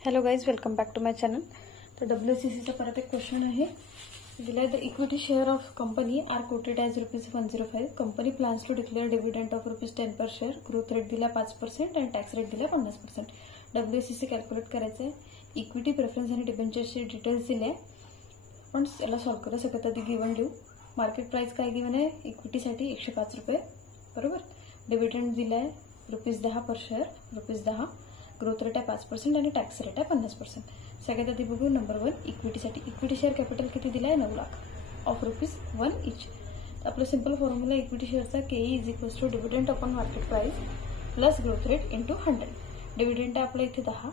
Hello guys, welcome back to my channel. तर WCCचा परत एक क्वेश्चन आहे दिलाय। The equity share of company are quoted as ₹105। Company plans to declare dividend of ₹10 per share. Growth rate दिला 5% आणि tax rate दिला 50%। WCC calculate करायचं आहे। इक्विटी प्रेफरन्स आणि डिबेंचर्सचे डिटेल्स दिले आहे। पण याला सॉल्व्ह करू शकत आधी गिवन लिहू। मार्केट प्राइस काय गिवन आहे इक्विटीसाठी ₹105 बरोबर। डिव्हिडंड दिलाय ₹10 पर शेअर ₹10। ग्रोथ रेट आहे 5% आणि टॅक्स रेट आहे 50%। सगळ्यात आधी बघू नंबर 1 इक्विटीसाठी। इक्विटी शेअर कॅपिटल किती दिलाय 9 लाख ऑफ ₹1 इच। आपलं सिंपल फॉर्म्युला इक्विटी शेअरचा KE = dividend upon market price plus growth rate into 100। Dividend आहे आपल्या इथे 10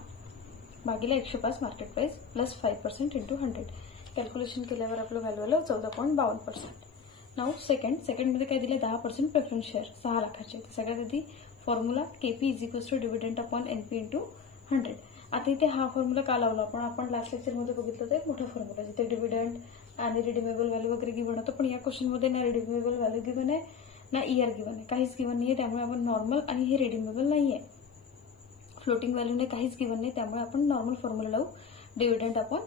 भागिले 105 market price plus 5% into 100। Calculation केल्यावर आपलं व्हॅल्यू आलं 14.52%। नाउ सेकंड मध्ये काय दिले 10% प्रेफरन्स शेअर 6 लाखाचे। सगळ्यात आधी formula KP = dividend upon NP into 100। आता इथे हा फॉर्म्युला का लावला आपण लास्ट लेक्चरमध्ये बघितलं तर मोठा फॉर्म्युला जिथे डिव्हिडंड आणि रिडीमेबल व्हॅल्यू वगैरे गिवन होतं। पण या क्वेश्चनमध्ये ना रिडीमेबल व्हॅल्यू गिवन आहे ना ER गिवन आहे, काहीच गिवन नाही आहे। त्यामुळे आपण नॉर्मल आणि हे रिडीमेबल नाही आहे, फ्लोटिंग व्हॅल्यूने काहीच गिवन नाही। त्यामुळे आपण नॉर्मल फॉर्म्युला लावू डिव्हिडंड अपॉन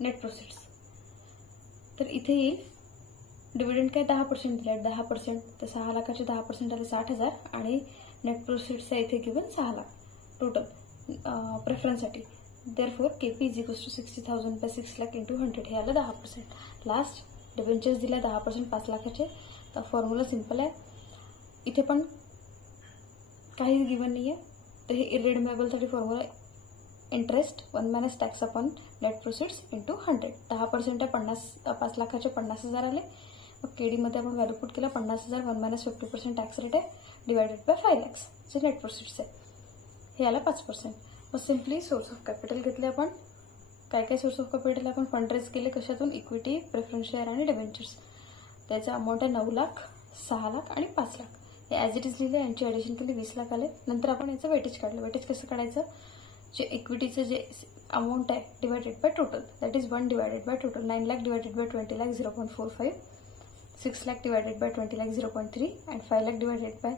नेट प्रोसीड्स। तर इथे येईल डिव्हिडंड काय 10% दिलाय 10%, तर 6 लाखाचे 10% आले 60,000 आणि नेट प्रोसीड्सचा इथे गिवन 6 लाख टोटल प्रेफरन्ससाठी। देअरफॉर KP = 60,000 + 6 लाख इंटू 100 हे आलं 10%। लास्ट डिबेंचर्स दिला 10% 5 लाखाचे। तर फॉर्म्युला सिंपल आहे, इथे पण काहीच गिवन नाही आहे। तर हे इरिडीमेबलसाठी formula interest 1 - tax upon net proceeds into 100। 10% आहे 5 लाखाचे 50,000 आले। मग KD मध्ये आपण व्हॅल्यू पुट केला 50,000 1 - 50% टॅक्स रेट आहे डिवायडेड बाय 5 लाख जे नेट प्रोसीड्स आहे हे आला 5%। मग सिम्पली सोर्स ऑफ कॅपिटल घेतले आपण। काय सोर्स ऑफ कॅपिटल आपण फंड रेज केले कशातून इक्विटी प्रेफरन्स शेअर आणि डिबेंचर्स। त्याचा अमाऊंट आहे 9 लाख 6 लाख आणि 5 लाख। हे ॲज इट इज लिहिले, यांची ॲडिशन केली 20 लाख आले। नंतर आपण याचं वेटेज काढलं। वेटेज कसं काढायचं, जे इक्विटीचं जे अमाऊंट आहे divided by total, that is 1 divided by total. 9 lakh divided by 20 lakh 0.45, 6 lakh divided by 20 lakh 0.3 and 5 lakh divided by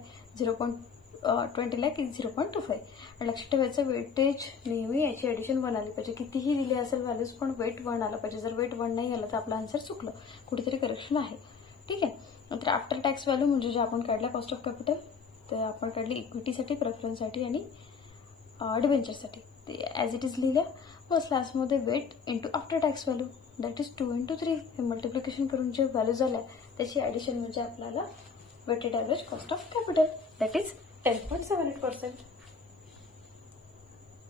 20 lakh is 0.25। आणि लक्षात ठेवायचं वेटेज नेहमी याची ॲडिशन 1 आली पाहिजे। कितीही दिली असेल व्हॅल्यूज पण वेट 1 आला पाहिजे। जर वेट 1 नाही आलं तर आपलं आन्सर चुकलं, कुठेतरी करेक्शन आहे, ठीक आहे। नंतर आफ्टर टॅक्स व्हॅल्यू म्हणजे जे आपण काढल्या कॉस्ट ऑफ कॅपिटल, ते आपण काढली इक्विटीसाठी प्रेफरन्ससाठी आणि डिबेंचरसाठी। ते ॲज इट इज लिहिलं। बस लास्टमध्ये weight into after tax value that is 2 × 3 हे मल्टिप्लिकेशन करून जे व्हॅल्यू झाल्या त्याची ॲडिशन म्हणजे आपल्याला weighted average cost of capital that is 10.78%।